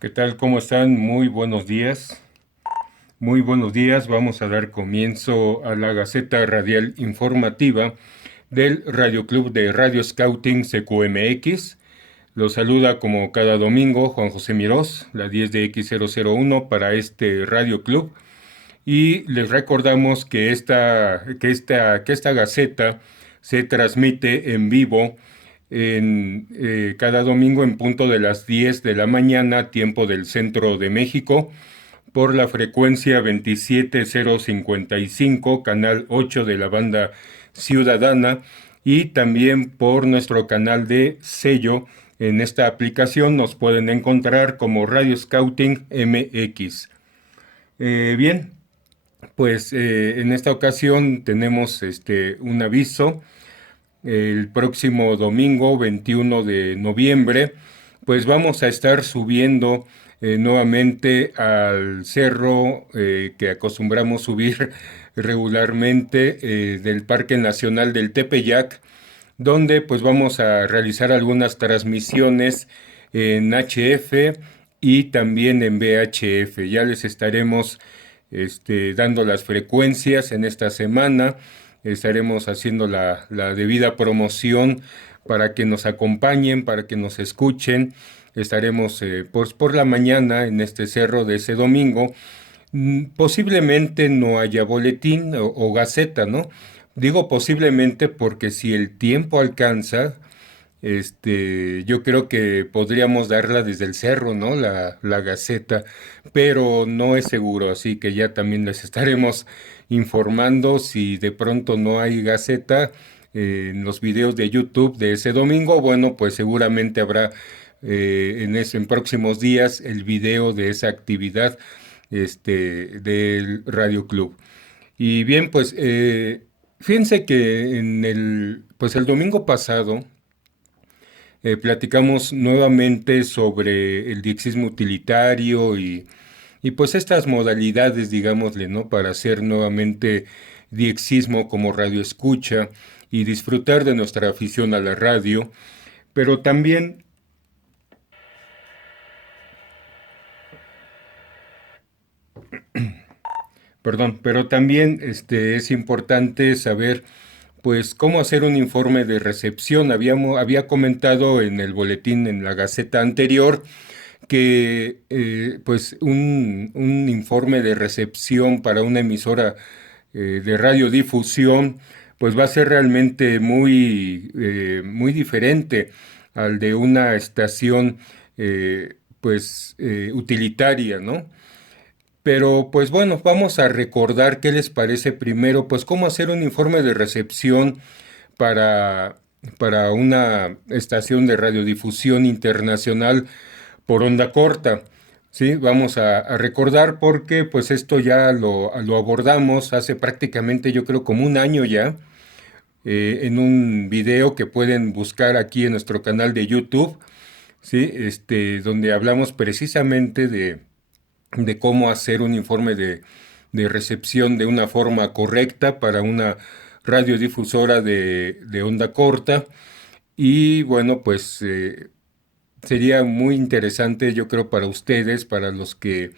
¿Qué tal? ¿Cómo están? Muy buenos días. Muy buenos días. Vamos a dar comienzo a la Gaceta Radial Informativa del Radio Club de Radio Scouting CQMX. Los saluda como cada domingo Juan José Mirós, la 10 de X001 para este Radio Club. Y les recordamos que esta Gaceta se transmite en vivo cada domingo en punto de las 10 de la mañana, tiempo del centro de México, por la frecuencia 27055, canal 8 de la banda ciudadana, y también por nuestro canal de sello. En esta aplicación nos pueden encontrar como Radio Scouting MX. Bien, pues en esta ocasión tenemos un aviso. El próximo domingo 21 de noviembre, pues vamos a estar subiendo nuevamente al cerro que acostumbramos subir regularmente del Parque Nacional del Tepeyac, donde pues vamos a realizar algunas transmisiones en HF y también en VHF. Ya les estaremos dando las frecuencias en esta semana. Estaremos haciendo la debida promoción para que nos acompañen, para que nos escuchen. Estaremos por la mañana en este cerro de ese domingo. Posiblemente no haya boletín o gaceta, ¿no? Digo posiblemente porque si el tiempo alcanza, yo creo que podríamos darla desde el cerro, ¿no? La Gaceta, pero no es seguro, así que ya también les estaremos informando si de pronto no hay Gaceta en los videos de YouTube de ese domingo. Bueno, pues seguramente habrá en próximos días el video de esa actividad del Radio Club. Y bien, pues fíjense que pues el domingo pasado platicamos nuevamente sobre el diexismo utilitario y pues estas modalidades, digámosle, ¿no? Para hacer nuevamente diexismo como radio escucha y disfrutar de nuestra afición a la radio, pero también, perdón, pero también es importante saber pues cómo hacer un informe de recepción. Había comentado en el boletín en la Gaceta anterior que pues un informe de recepción para una emisora de radiodifusión pues va a ser realmente muy diferente al de una estación utilitaria, ¿no? Pero pues bueno, vamos a recordar qué les parece primero, pues cómo hacer un informe de recepción para, para una estación de radiodifusión internacional por onda corta. Sí, vamos a recordar porque pues esto ya lo abordamos hace prácticamente yo creo como un año ya en un video que pueden buscar aquí en nuestro canal de YouTube, sí, donde hablamos precisamente de cómo hacer un informe de recepción de una forma correcta para una radiodifusora de onda corta. Y bueno, pues sería muy interesante, yo creo, para ustedes, para los que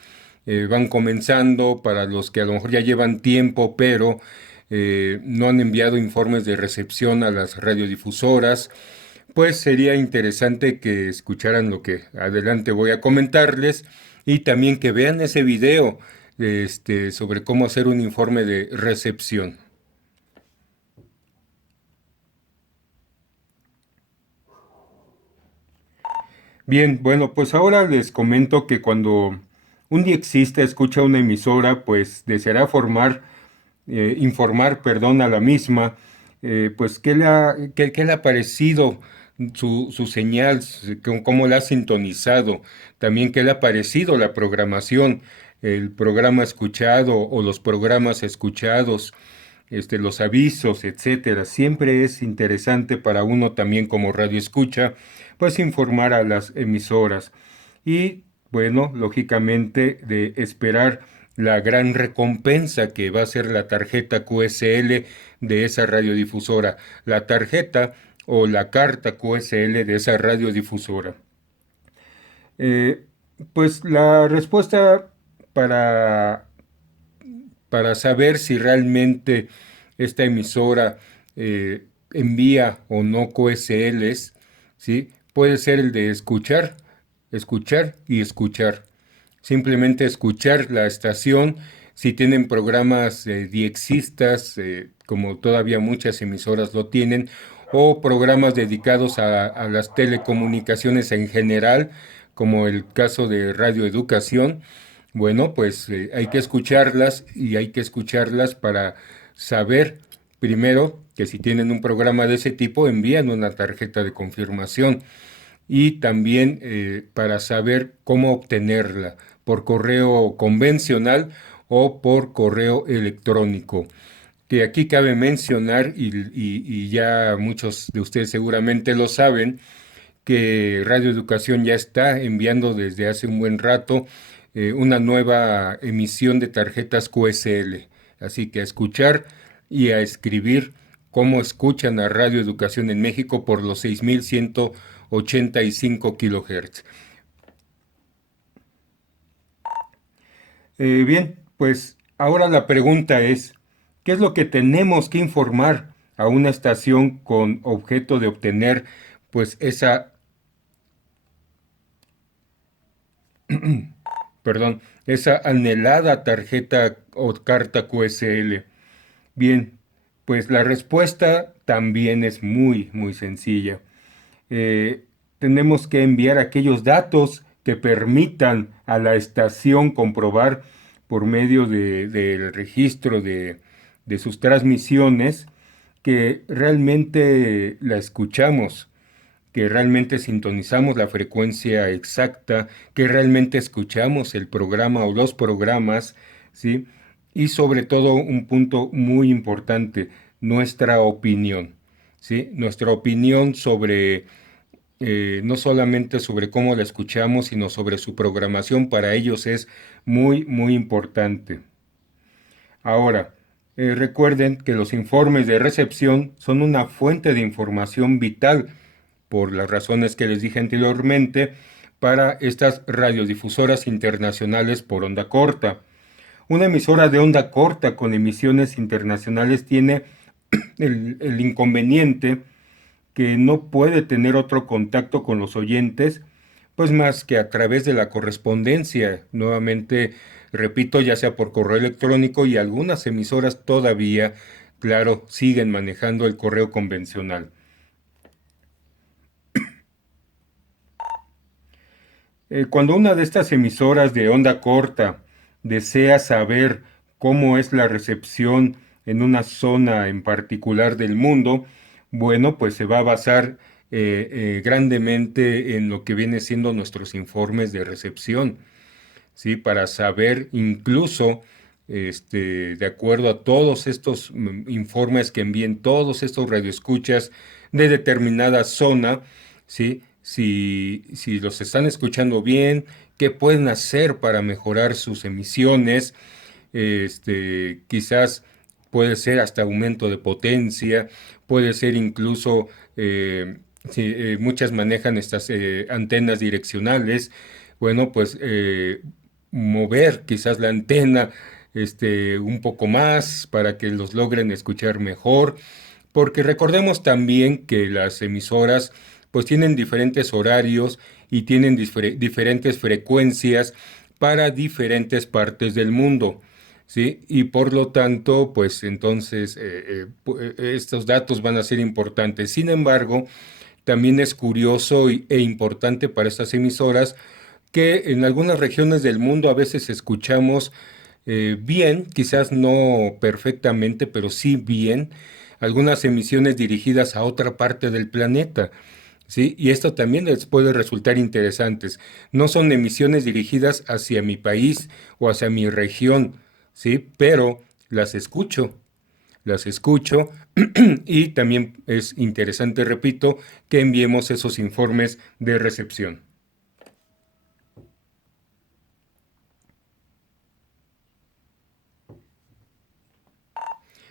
van comenzando, para los que a lo mejor ya llevan tiempo, pero no han enviado informes de recepción a las radiodifusoras. Pues sería interesante que escucharan lo que adelante voy a comentarles y también que vean ese video sobre cómo hacer un informe de recepción. Bien, bueno, pues ahora les comento que cuando un diexista escucha una emisora, pues deseará informar, perdón, a la misma, pues qué le ha parecido su señal, cómo la ha sintonizado, también qué le ha parecido la programación, el programa escuchado o los programas escuchados, los avisos, etcétera. Siempre es interesante para uno también como radio escucha, pues informar a las emisoras. Y bueno, lógicamente de esperar la gran recompensa que va a ser la tarjeta QSL de esa radiodifusora, la tarjeta o la carta QSL de esa radiodifusora. Eh, Pues la respuesta para, para saber si realmente esta emisora envía o no QSLs, ¿sí? Puede ser el de escuchar, escuchar y escuchar. Simplemente escuchar la estación, si tienen programas diexistas, como todavía muchas emisoras lo tienen, o programas dedicados a las telecomunicaciones en general, como el caso de Radio Educación. Bueno, pues hay que escucharlas y hay que escucharlas para saber primero que si tienen un programa de ese tipo envían una tarjeta de confirmación y también para saber cómo obtenerla por correo convencional o por correo electrónico. Que aquí cabe mencionar, y ya muchos de ustedes seguramente lo saben, que Radio Educación ya está enviando desde hace un buen rato una nueva emisión de tarjetas QSL. Así que a escuchar y a escribir cómo escuchan a Radio Educación en México por los 6185 kilohertz. Bien, pues ahora la pregunta es, ¿qué es lo que tenemos que informar a una estación con objeto de obtener pues esa anhelada tarjeta o carta QSL? Bien, pues la respuesta también es muy sencilla. Eh, Tenemos que enviar aquellos datos que permitan a la estación comprobar por medio del registro de sus transmisiones que realmente la escuchamos, que realmente sintonizamos la frecuencia exacta, que realmente escuchamos el programa o los programas, ¿sí? Y sobre todo un punto muy importante, nuestra opinión, ¿sí? Nuestra opinión sobre, no solamente sobre cómo la escuchamos, sino sobre su programación para ellos es muy importante. Ahora, recuerden que los informes de recepción son una fuente de información vital por las razones que les dije anteriormente, para estas radiodifusoras internacionales por onda corta. Una emisora de onda corta con emisiones internacionales tiene el inconveniente que no puede tener otro contacto con los oyentes, pues más que a través de la correspondencia. Nuevamente, repito, ya sea por correo electrónico y algunas emisoras todavía, claro, siguen manejando el correo convencional. Cuando una de estas emisoras de onda corta desea saber cómo es la recepción en una zona en particular del mundo, bueno, pues se va a basar grandemente en lo que viene siendo nuestros informes de recepción, ¿sí? Para saber incluso, de acuerdo a todos estos informes que envíen todos estos radioescuchas de determinada zona, ¿sí? Si los están escuchando bien, qué pueden hacer para mejorar sus emisiones, quizás puede ser hasta aumento de potencia, puede ser incluso, muchas manejan estas antenas direccionales, bueno, pues mover quizás la antena un poco más para que los logren escuchar mejor, porque recordemos también que las emisoras pues tienen diferentes horarios y tienen diferentes frecuencias para diferentes partes del mundo. ¿Sí? Y por lo tanto, pues entonces estos datos van a ser importantes. Sin embargo, también es curioso e importante para estas emisoras que en algunas regiones del mundo a veces escuchamos bien, quizás no perfectamente, pero sí bien, algunas emisiones dirigidas a otra parte del planeta. ¿Sí? Y esto también les puede resultar interesantes. No son emisiones dirigidas hacia mi país o hacia mi región, ¿sí? Pero las escucho y también es interesante, repito, que enviemos esos informes de recepción.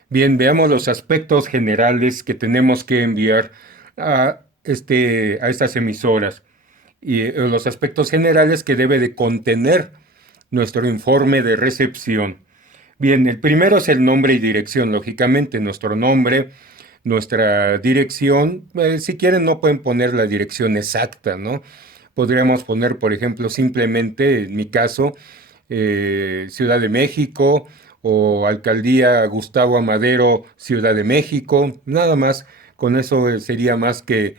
Bien, veamos los aspectos generales que tenemos que enviar a estas emisoras. y los aspectos generales que debe de contener nuestro informe de recepción. Bien, el primero es el nombre y dirección, lógicamente, nuestro nombre, nuestra dirección. Si quieren, no pueden poner la dirección exacta, ¿no? Podríamos poner, por ejemplo, simplemente, en mi caso, Ciudad de México o Alcaldía Gustavo Amadero, Ciudad de México, nada más, con eso sería más que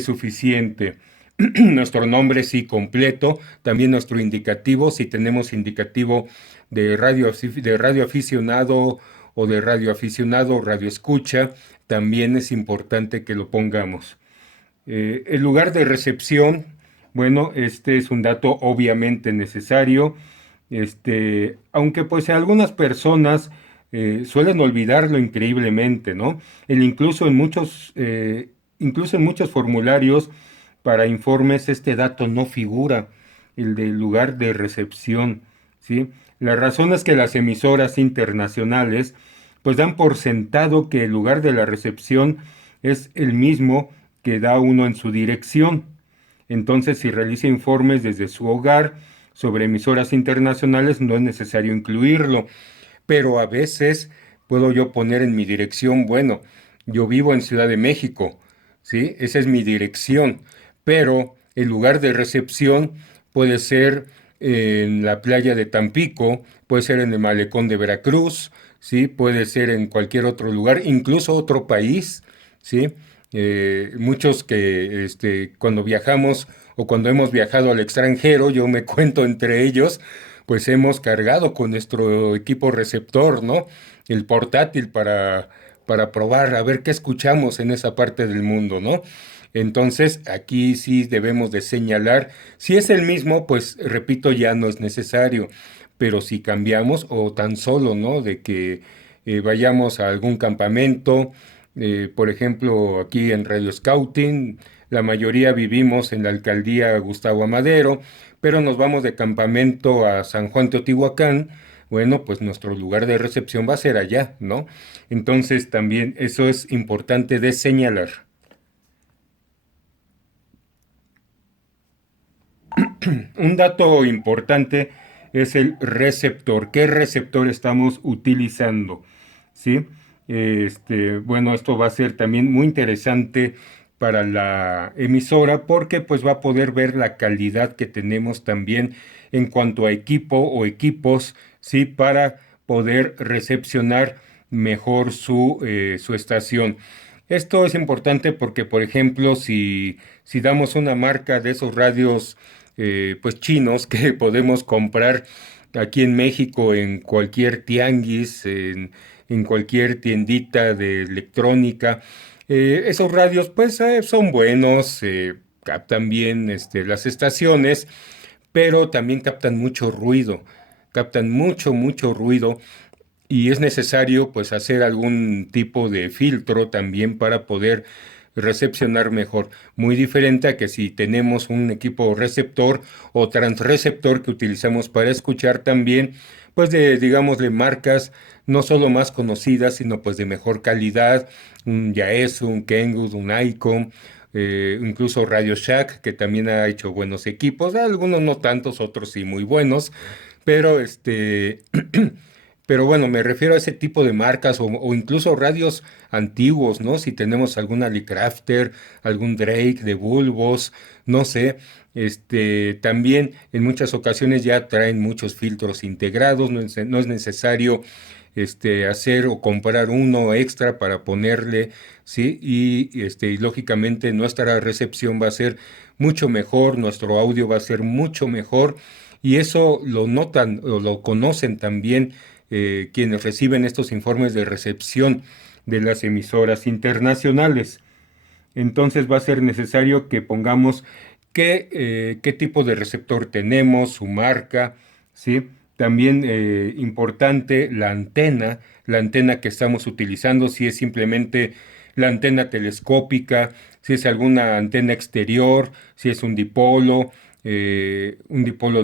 suficiente. Nuestro nombre sí completo, también nuestro indicativo, si tenemos indicativo de radio aficionado o de radio aficionado o radio escucha, también es importante que lo pongamos. El lugar de recepción, bueno, este es un dato obviamente necesario, aunque pues algunas personas suelen olvidarlo increíblemente, ¿no? Incluso en muchos formularios para informes este dato no figura, el del lugar de recepción, ¿sí? La razón es que las emisoras internacionales pues dan por sentado que el lugar de la recepción es el mismo que da uno en su dirección. Entonces, si realiza informes desde su hogar sobre emisoras internacionales, no es necesario incluirlo. Pero a veces puedo yo poner en mi dirección, bueno, yo vivo en Ciudad de México, ¿sí? Esa es mi dirección, pero el lugar de recepción puede ser en la playa de Tampico, puede ser en el malecón de Veracruz, ¿sí? Puede ser en cualquier otro lugar, incluso otro país, ¿sí? Muchos que cuando viajamos o cuando hemos viajado al extranjero, yo me cuento entre ellos, pues hemos cargado con nuestro equipo receptor, ¿no? El portátil para probar a ver qué escuchamos en esa parte del mundo, ¿no? Entonces, aquí sí debemos de señalar, si es el mismo, pues repito, ya no es necesario, pero si cambiamos o tan solo, ¿no? De que vayamos a algún campamento, por ejemplo, aquí en Radio Scouting, la mayoría vivimos en la alcaldía Gustavo Amadero, pero nos vamos de campamento a San Juan Teotihuacán. Bueno, pues nuestro lugar de recepción va a ser allá, ¿no? Entonces también eso es importante de señalar. Un dato importante es el receptor. ¿Qué receptor estamos utilizando? ¿Sí? Bueno, esto va a ser también muy interesante para la emisora porque pues va a poder ver la calidad que tenemos también en cuanto a equipo o equipos, ¿sí? Para poder recepcionar mejor su estación. Esto es importante porque, por ejemplo, si damos una marca de esos radios pues chinos que podemos comprar aquí en México en cualquier tianguis, en cualquier tiendita de electrónica. Esos radios pues son buenos, captan bien las estaciones, pero también captan mucho ruido y es necesario pues hacer algún tipo de filtro también para poder recepcionar mejor. Muy diferente a que si tenemos un equipo receptor o transreceptor que utilizamos para escuchar también, pues digamos, de marcas no solo más conocidas, sino pues de mejor calidad, un Yaesu, un Kenwood, un Icom, incluso Radio Shack, que también ha hecho buenos equipos, algunos no tantos, otros sí muy buenos, pero Pero bueno, me refiero a ese tipo de marcas o incluso radios antiguos, ¿no? Si tenemos algún Ali Crafter, algún Drake de bulbos, no sé. También en muchas ocasiones ya traen muchos filtros integrados, no es necesario hacer o comprar uno extra para ponerle, ¿sí? Y lógicamente nuestra recepción va a ser mucho mejor, nuestro audio va a ser mucho mejor y eso lo notan o lo conocen también quienes reciben estos informes de recepción de las emisoras internacionales. Entonces va a ser necesario que pongamos qué tipo de receptor tenemos, su marca, ¿sí? También importante la antena que estamos utilizando, si es simplemente la antena telescópica, si es alguna antena exterior, si es un dipolo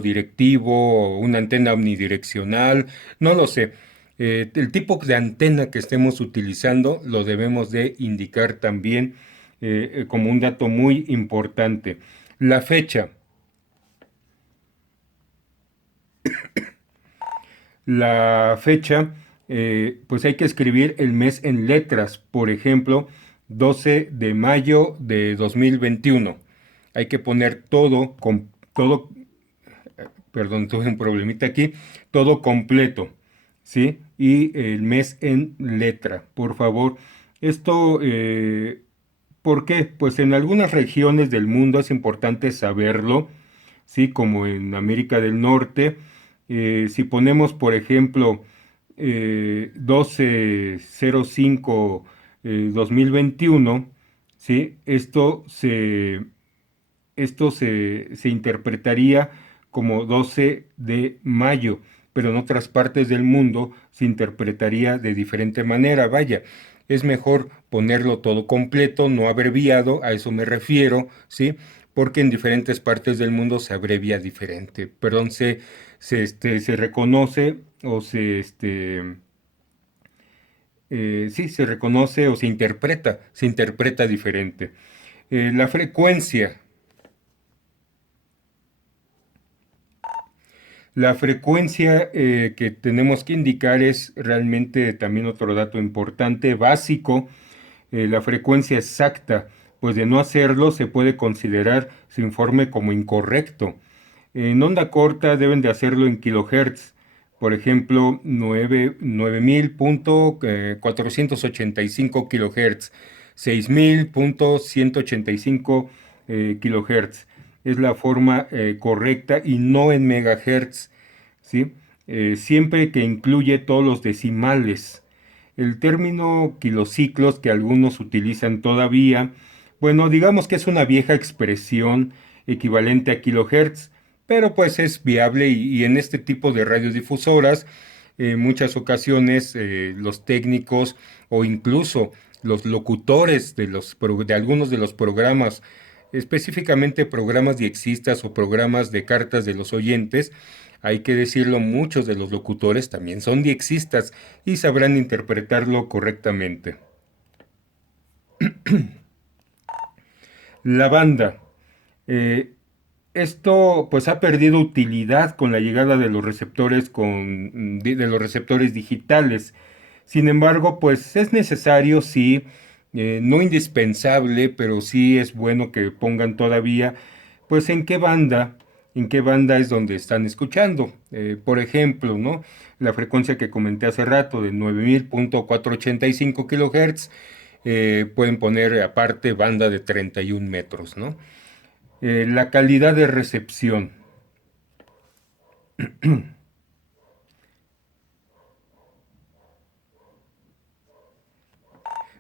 directivo, o una antena omnidireccional, no lo sé. El tipo de antena que estemos utilizando lo debemos de indicar también como un dato muy importante. La fecha. La fecha, pues hay que escribir el mes en letras. Por ejemplo, 12 de mayo de 2021. Hay que poner todo, todo, perdón, tuve un problemita aquí, todo completo, ¿sí? Y el mes en letra, por favor. Esto, ¿por qué? Pues en algunas regiones del mundo es importante saberlo, ¿sí? Como en América del Norte. Si ponemos, por ejemplo, 12/05 2021, ¿sí? Esto se interpretaría como 12 de mayo, pero en otras partes del mundo se interpretaría de diferente manera. Vaya, es mejor ponerlo todo completo, no abreviado, a eso me refiero, ¿sí? Porque en diferentes partes del mundo se abrevia diferente. Perdón, se reconoce o sí, se reconoce o se interpreta diferente. La frecuencia. La frecuencia que tenemos que indicar es realmente también otro dato importante, básico, la frecuencia exacta, pues de no hacerlo se puede considerar su informe como incorrecto. En onda corta deben de hacerlo en kilohertz, por ejemplo, 9000.485 kilohertz, 6000.185 kilohertz. Es la forma correcta y no en megahertz, ¿sí? Siempre que incluye todos los decimales. El término kilociclos que algunos utilizan todavía, bueno, digamos que es una vieja expresión equivalente a kilohertz, pero pues es viable y en este tipo de radiodifusoras, en muchas ocasiones los técnicos o incluso los locutores de algunos de los programas, específicamente programas diexistas o programas de cartas de los oyentes, hay que decirlo, muchos de los locutores también son diexistas y sabrán interpretarlo correctamente. La banda. Eh, Esto pues ha perdido utilidad con la llegada de los receptores de los receptores digitales. Sin embargo, pues es necesario, sí, no indispensable, pero sí es bueno que pongan todavía, pues en qué banda es donde están escuchando. Por ejemplo, ¿no? La frecuencia que comenté hace rato de 9000.485 kilohertz, pueden poner aparte banda de 31 metros, ¿no? La calidad de recepción.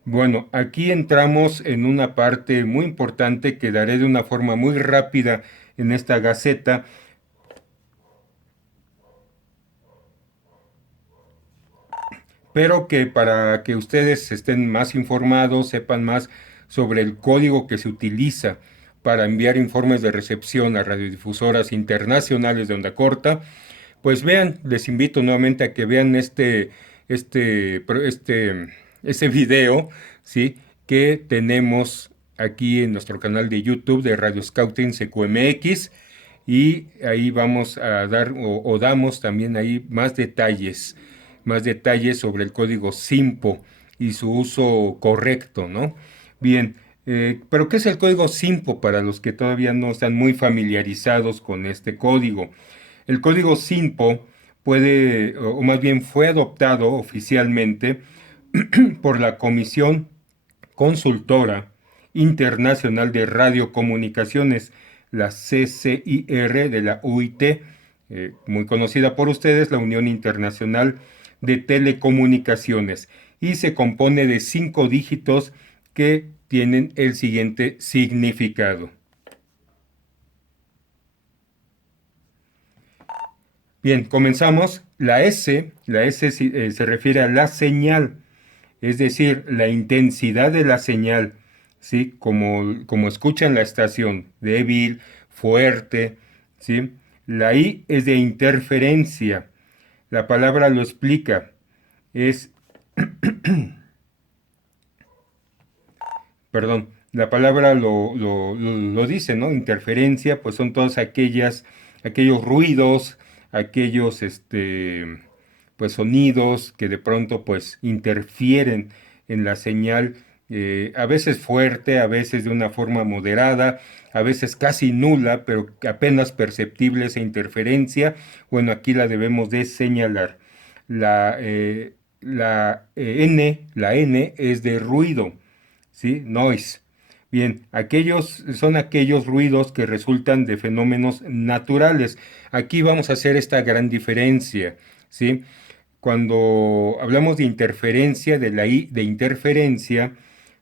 Bueno, aquí entramos en una parte muy importante que daré de una forma muy rápida en esta gaceta, pero que para que ustedes estén más informados, sepan más sobre el código que se utiliza para enviar informes de recepción a radiodifusoras internacionales de onda corta, pues vean, les invito nuevamente a que vean este video, ¿sí? Que tenemos aquí en nuestro canal de YouTube de Radio Scouting CQMX y ahí vamos a dar o damos también ahí más detalles sobre el código SIMPO y su uso correcto, ¿no? Bien, pero ¿qué es el código SIMPO para los que todavía no están muy familiarizados con este código? El código SIMPO o más bien fue adoptado oficialmente por la Comisión Consultora Internacional de Radiocomunicaciones, la CCIR de la UIT, muy conocida por ustedes, la Unión Internacional de Telecomunicaciones, y se compone de 5 dígitos que tienen el siguiente significado. Bien, comenzamos. La S se refiere a la señal, es decir, la intensidad de la señal, ¿sí? Como escuchan la estación, débil, fuerte, ¿sí? La I es de interferencia. La palabra lo explica. Es, perdón, la palabra lo dice, ¿no? Interferencia, pues son todas aquellos ruidos, aquellos pues sonidos que de pronto pues interfieren en la señal, a veces fuerte, a veces de una forma moderada, a veces casi nula, pero apenas perceptible esa interferencia. Bueno, aquí la debemos de señalar. La N es de ruido, ¿sí? Noise. Bien, aquellos son aquellos ruidos que resultan de fenómenos naturales. Aquí vamos a hacer esta gran diferencia, ¿sí? Cuando hablamos de interferencia, de la I de interferencia,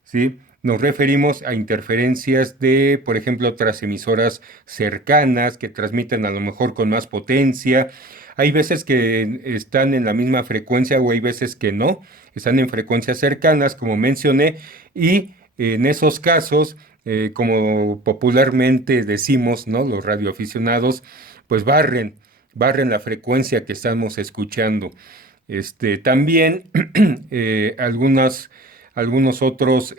¿sí? Nos referimos a interferencias de, por ejemplo, otras emisoras cercanas que transmiten a lo mejor con más potencia. Hay veces que están en la misma frecuencia o hay veces que no, están en frecuencias cercanas, como mencioné, y en esos casos, como popularmente decimos, ¿no? Los radioaficionados, pues barren la frecuencia que estamos escuchando. También algunos otros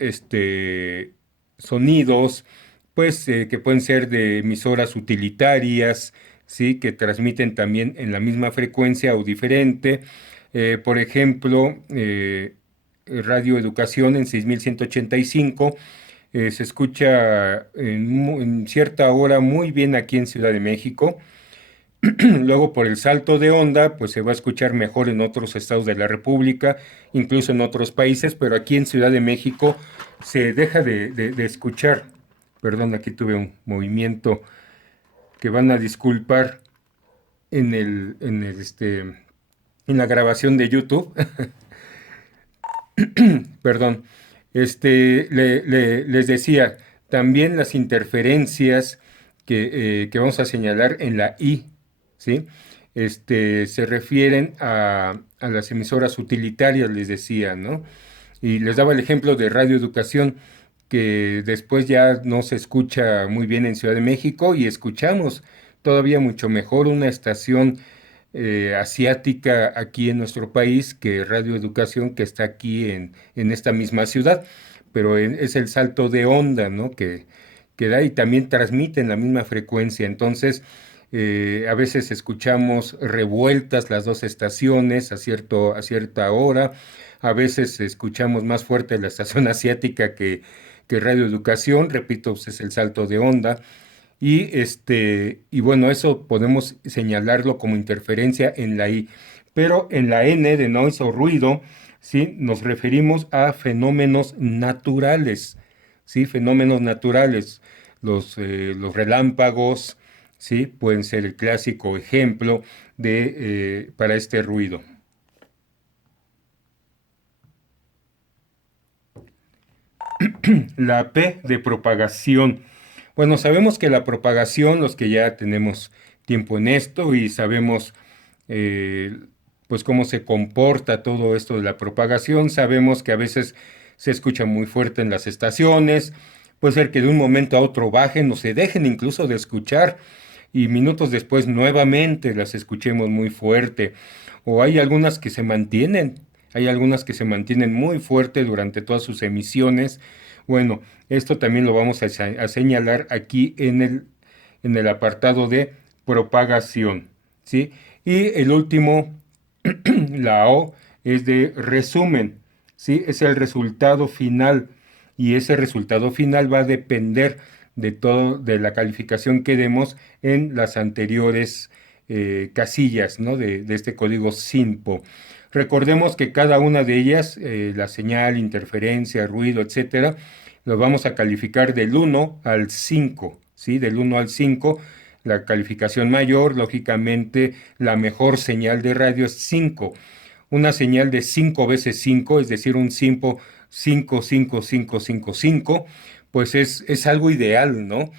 sonidos, pues que pueden ser de emisoras utilitarias, ¿sí? Que transmiten también en la misma frecuencia o diferente. Por ejemplo, Radio Educación en 6185 se escucha en cierta hora muy bien aquí en Ciudad de México. Luego por el salto de onda, pues se va a escuchar mejor en otros estados de la República, incluso en otros países, pero aquí en Ciudad de México se deja de escuchar. Perdón, aquí tuve un movimiento que van a disculpar en la grabación de YouTube. Perdón. Les decía, también las interferencias que vamos a señalar en la I, ¿sí? Se refieren a las emisoras utilitarias, les decía, ¿no? Y les daba el ejemplo de Radio Educación, que después ya no se escucha muy bien en Ciudad de México y escuchamos todavía mucho mejor una estación asiática aquí en nuestro país que Radio Educación que está aquí en esta misma ciudad, pero es el salto de onda, ¿no? Que da y también transmite en la misma frecuencia. Entonces, a veces escuchamos revueltas las dos estaciones a cierta hora, a veces escuchamos más fuerte la estación asiática que Radio Educación, repito, pues es el salto de onda. Y bueno, eso podemos señalarlo como interferencia en la I. Pero en la N de noise o ruido, ¿sí? Nos referimos a fenómenos naturales, ¿sí? Fenómenos naturales. Los relámpagos, ¿sí? Pueden ser el clásico ejemplo para este ruido. La P de propagación. Bueno, sabemos que la propagación, los que ya tenemos tiempo en esto y sabemos eh, pues cómo se comporta todo esto de la propagación, sabemos que a veces se escucha muy fuerte en las estaciones, puede ser que de un momento a otro bajen o se dejen incluso de escuchar y minutos después nuevamente las escuchemos muy fuerte. O hay algunas que se mantienen muy fuerte durante todas sus emisiones. Bueno, esto también lo vamos a señalar aquí en el apartado de propagación, ¿sí? Y el último, la O, es de resumen, ¿sí? Es el resultado final y ese resultado final va a depender de todo, de la calificación que demos en las anteriores casillas, ¿no? De este código SINPO. Recordemos que cada una de ellas, la señal, interferencia, ruido, etcétera, lo vamos a calificar del 1 al 5, ¿sí? Del 1 al 5, la calificación mayor, lógicamente, la mejor señal de radio es 5. Una señal de 5 veces 5, es decir, un 5, pues es algo ideal, ¿no?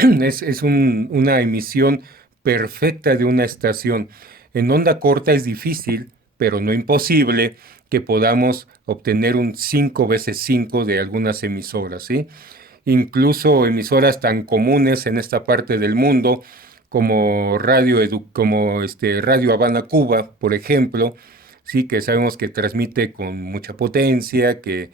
Es una emisión perfecta de una estación. En onda corta es difícil, pero no imposible, que podamos obtener un 5 veces 5 de algunas emisoras, ¿sí? Incluso emisoras tan comunes en esta parte del mundo como Radio Habana Cuba, por ejemplo, sí, que sabemos que transmite con mucha potencia, que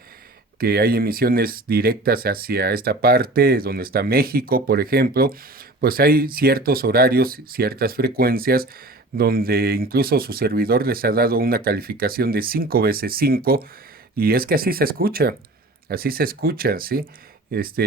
hay emisiones directas hacia esta parte, donde está México, por ejemplo, pues hay ciertos horarios, ciertas frecuencias donde incluso su servidor les ha dado una calificación de 5 veces 5, y es que así se escucha, ¿sí?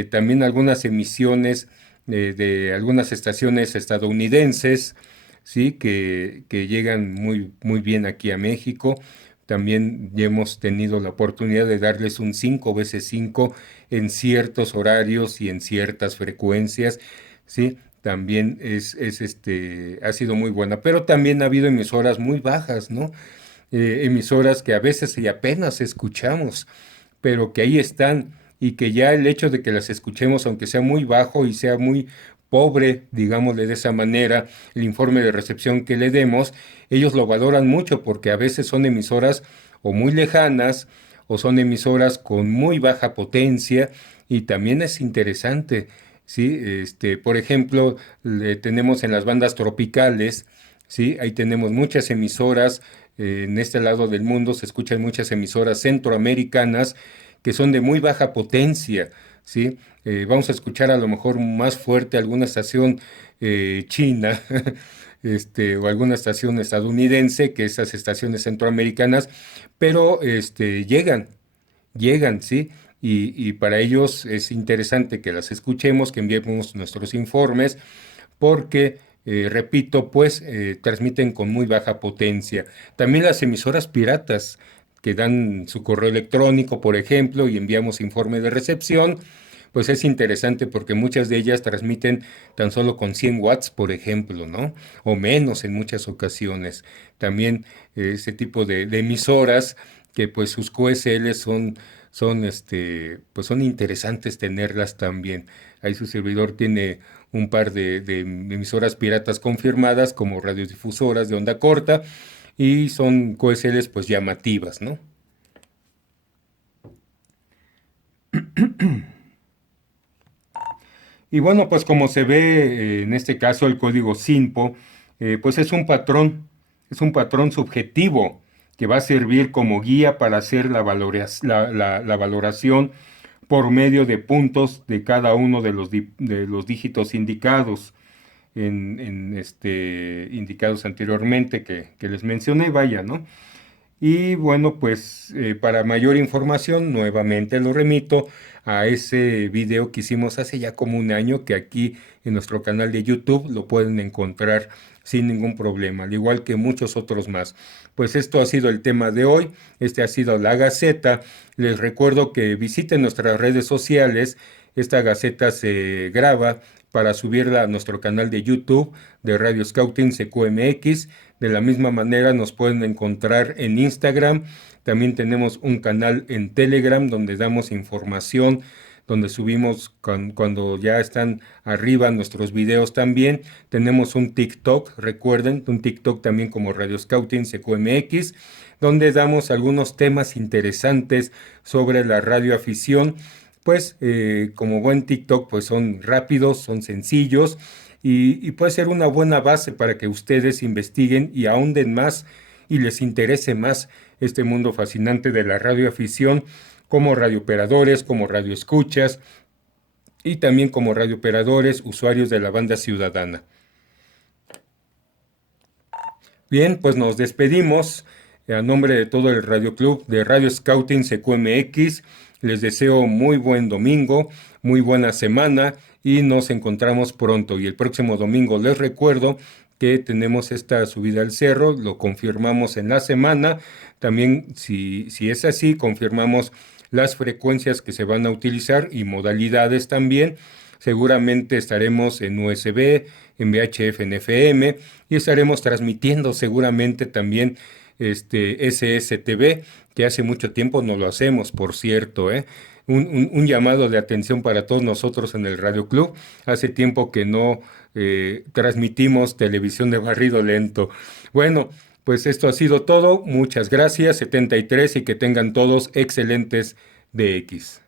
También algunas emisiones de algunas estaciones estadounidenses, ¿sí? Que llegan muy, muy bien aquí a México. También ya hemos tenido la oportunidad de darles un 5 veces 5 en ciertos horarios y en ciertas frecuencias, ¿sí? También ha sido muy buena, pero también ha habido emisoras muy bajas, ¿no? Emisoras que a veces y apenas escuchamos, pero que ahí están y que ya el hecho de que las escuchemos, aunque sea muy bajo y sea muy pobre, digámosle de esa manera, el informe de recepción que le demos, ellos lo valoran mucho porque a veces son emisoras o muy lejanas o son emisoras con muy baja potencia, y también es interesante, ¿sí? Por ejemplo, tenemos en las bandas tropicales, ¿sí? Ahí tenemos muchas emisoras. En este lado del mundo se escuchan muchas emisoras centroamericanas que son de muy baja potencia, ¿sí? Vamos a escuchar a lo mejor más fuerte alguna estación china, o alguna estación estadounidense que esas estaciones centroamericanas, pero llegan, ¿sí? Y para ellos es interesante que las escuchemos, que enviemos nuestros informes, porque, repito, pues transmiten con muy baja potencia. También las emisoras piratas que dan su correo electrónico, por ejemplo, y enviamos informe de recepción, pues es interesante porque muchas de ellas transmiten tan solo con 100 watts, por ejemplo, ¿no? O menos en muchas ocasiones. También ese tipo de emisoras que pues sus QSL pues son interesantes tenerlas también. Ahí su servidor tiene un par de emisoras piratas confirmadas como radiodifusoras de onda corta, y son QSLs pues llamativas, ¿no? Y bueno, pues como se ve en este caso el código SINPO, pues es un patrón subjetivo que va a servir como guía para hacer la valoración por medio de puntos de cada uno de los dígitos indicados, indicados anteriormente que les mencioné, vaya, ¿no? Y bueno, pues para mayor información, nuevamente lo remito a ese video que hicimos hace ya como un año, que aquí en nuestro canal de YouTube lo pueden encontrar sin ningún problema, al igual que muchos otros más. Pues esto ha sido el tema de hoy, ha sido la Gaceta. Les recuerdo que visiten nuestras redes sociales. Esta Gaceta se graba para subirla a nuestro canal de YouTube de Radio Scouting CQMX. De la misma manera nos pueden encontrar en Instagram. También tenemos un canal en Telegram donde damos información, donde subimos cuando ya están arriba nuestros videos también. Tenemos un TikTok, recuerden, un TikTok también como Radio Scouting CQMX, donde damos algunos temas interesantes sobre la radioafición. Pues como buen TikTok, pues son rápidos, son sencillos, y puede ser una buena base para que ustedes investiguen y ahonden más y les interese más este mundo fascinante de la radioafición, como radiooperadores, como radioescuchas y también como radiooperadores, usuarios de la banda ciudadana. Bien, pues nos despedimos. A nombre de todo el Radio Club de Radio Scouting CQMX, les deseo muy buen domingo, muy buena semana, y nos encontramos pronto. Y el próximo domingo les recuerdo que tenemos esta subida al cerro, lo confirmamos en la semana. También, si es así, confirmamos las frecuencias que se van a utilizar y modalidades también. Seguramente estaremos en USB, en VHF, en FM, y estaremos transmitiendo seguramente también SSTV, que hace mucho tiempo no lo hacemos, por cierto, ¿eh? Un llamado de atención para todos nosotros en el Radio Club. Hace tiempo que no transmitimos televisión de barrido lento. Bueno, pues esto ha sido todo. Muchas gracias, 73, y que tengan todos excelentes DX.